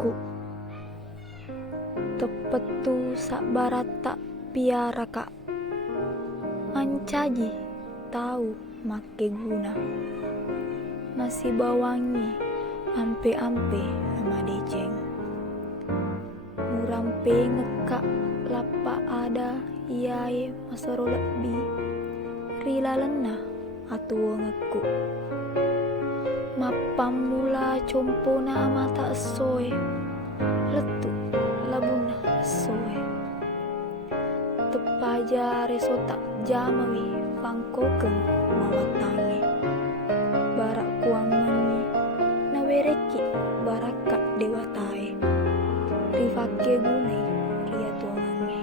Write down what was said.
ngeku. Tepetu sak barata piara kak. Ancaji tahu make guna. Masih bawangi ampe-ampe sama deceng. Murampe ngekak lapa ada iai masoro lebih. Rila lena atuo ngeku. Mapam mula compona mata soe. Letu labuna soe. Tepaja resota jamawi pangkokeng mawatange. Barak kuangangi nawereki baraka dewatae. Rifake gunai ria tuangange.